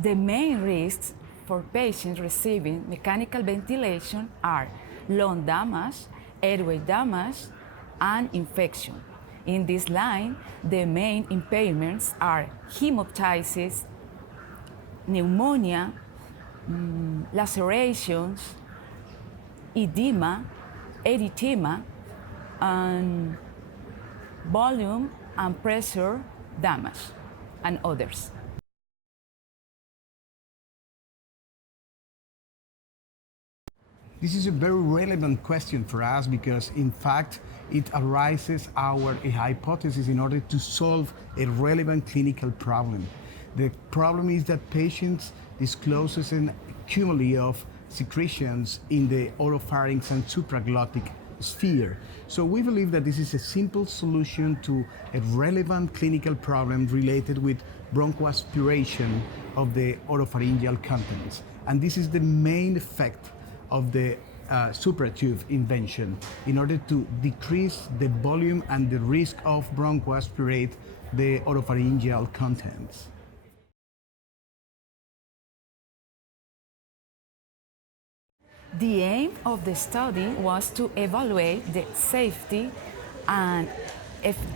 The main risks for patients receiving mechanical ventilation are lung damage, airway damage, and infection. In this line, the main impairments are hemoptysis, pneumonia, lacerations, edema, erythema, and volume and pressure damage, and others. This is a very relevant question for us because, in fact, it arises a hypothesis in order to solve a relevant clinical problem. The problem is that patients discloses an accumulation of secretions in the oropharynx and supraglottic sphere. So we believe that this is a simple solution to a relevant clinical problem related with bronchoaspiration of the oropharyngeal contents. And this is the main effect of the SUPRAtube invention in order to decrease the volume and the risk of bronchoaspirate the oropharyngeal contents. The aim of the study was to evaluate the safety and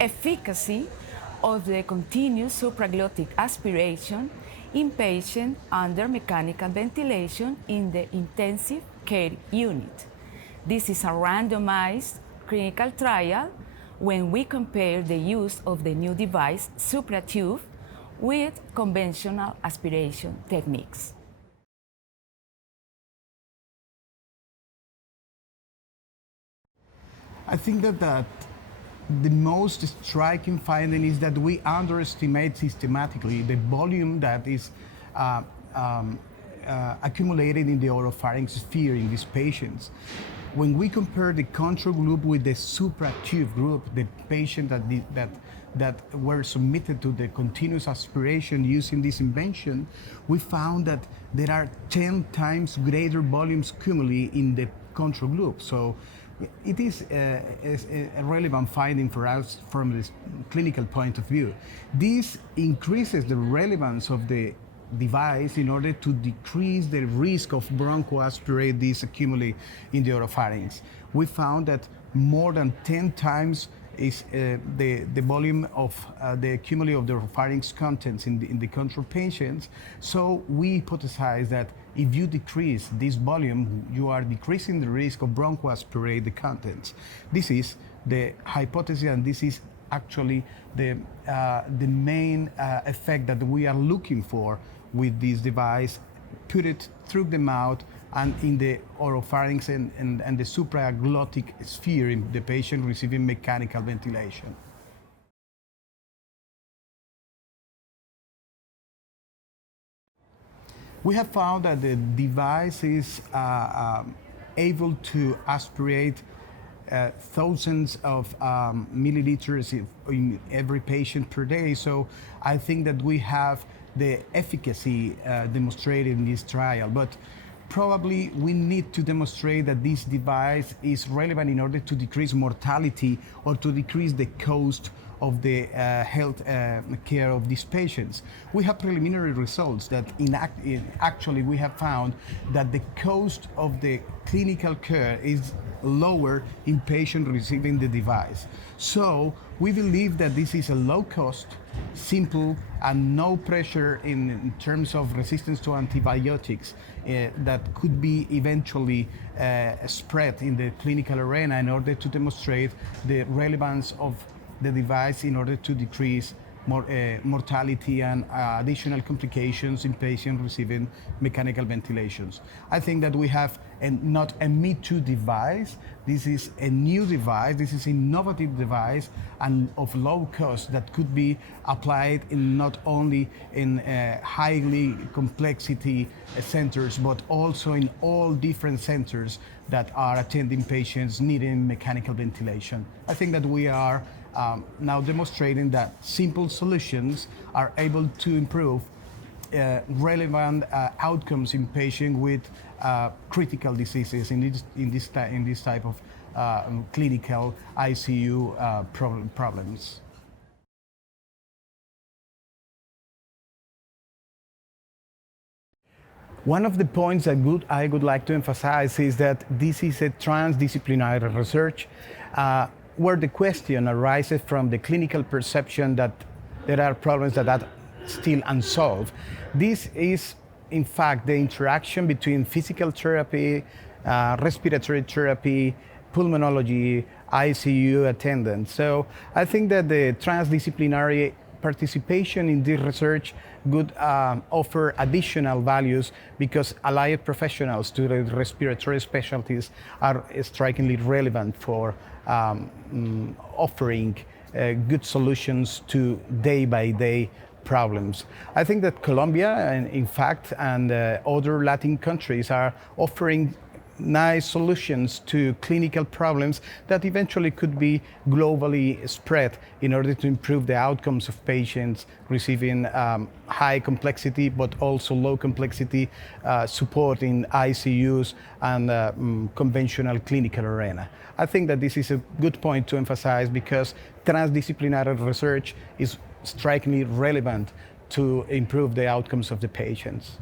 efficacy of the continuous supraglottic aspiration in patients under mechanical ventilation in the intensive care unit. This is a randomized clinical trial when we compare the use of the new device, SUPRAtube, with conventional aspiration techniques. I think that the most striking finding is that we underestimate systematically the volume that is accumulated in the oropharynx sphere in these patients. When we compare the control group with the SUPRAtube group, the patient that were submitted to the continuous aspiration using this invention, we found that there are 10 times greater volumes cumulatively in the control group. So it is a relevant finding for us from this clinical point of view. This increases the relevance of the device in order to decrease the risk of bronchoaspirate this accumulate in the oropharynx. We found that more than 10 times is the volume of the accumulate of the oropharynx contents in the control patients. So we hypothesize that if you decrease this volume, you are decreasing the risk of bronchoaspirate the contents. This is the hypothesis, and this is actually the main effect that we are looking for with this device. Put it through the mouth and in the oropharynx and the supraglottic sphere in the patient receiving mechanical ventilation. We have found that the device is able to aspirate thousands of milliliters in every patient per day. So I think that we have the efficacy demonstrated in this trial. But probably we need to demonstrate that this device is relevant in order to decrease mortality or to decrease the cost of the health care of these patients. We have preliminary results that actually we have found that the cost of the clinical care is lower in patients receiving the device. So we believe that this is a low cost, simple, and no pressure in terms of resistance to antibiotics that could be eventually spread in the clinical arena in order to demonstrate the relevance of the device in order to decrease mortality and additional complications in patients receiving mechanical ventilations. I think that we have not a Me Too device. This is a new device. This is an innovative device and of low cost that could be applied in not only in highly complexity centers, but also in all different centers that are attending patients needing mechanical ventilation. I think that we are now demonstrating that simple solutions are able to improve relevant outcomes in patients with critical diseases in this type of clinical ICU problems. One of the points that I would like to emphasize is that this is a transdisciplinary research where the question arises from the clinical perception that there are problems that are still unsolved. This is, in fact, the interaction between physical therapy, respiratory therapy, pulmonology, ICU attendance. So I think that the transdisciplinary participation in this research would offer additional values because allied professionals to the respiratory specialties are strikingly relevant for offering good solutions to day-by-day problems. I think that Colombia, in fact, and other Latin countries are offering nice solutions to clinical problems that eventually could be globally spread in order to improve the outcomes of patients receiving high complexity but also low complexity support in ICUs and conventional clinical arena. I think that this is a good point to emphasize because transdisciplinary research is strikingly relevant to improve the outcomes of the patients.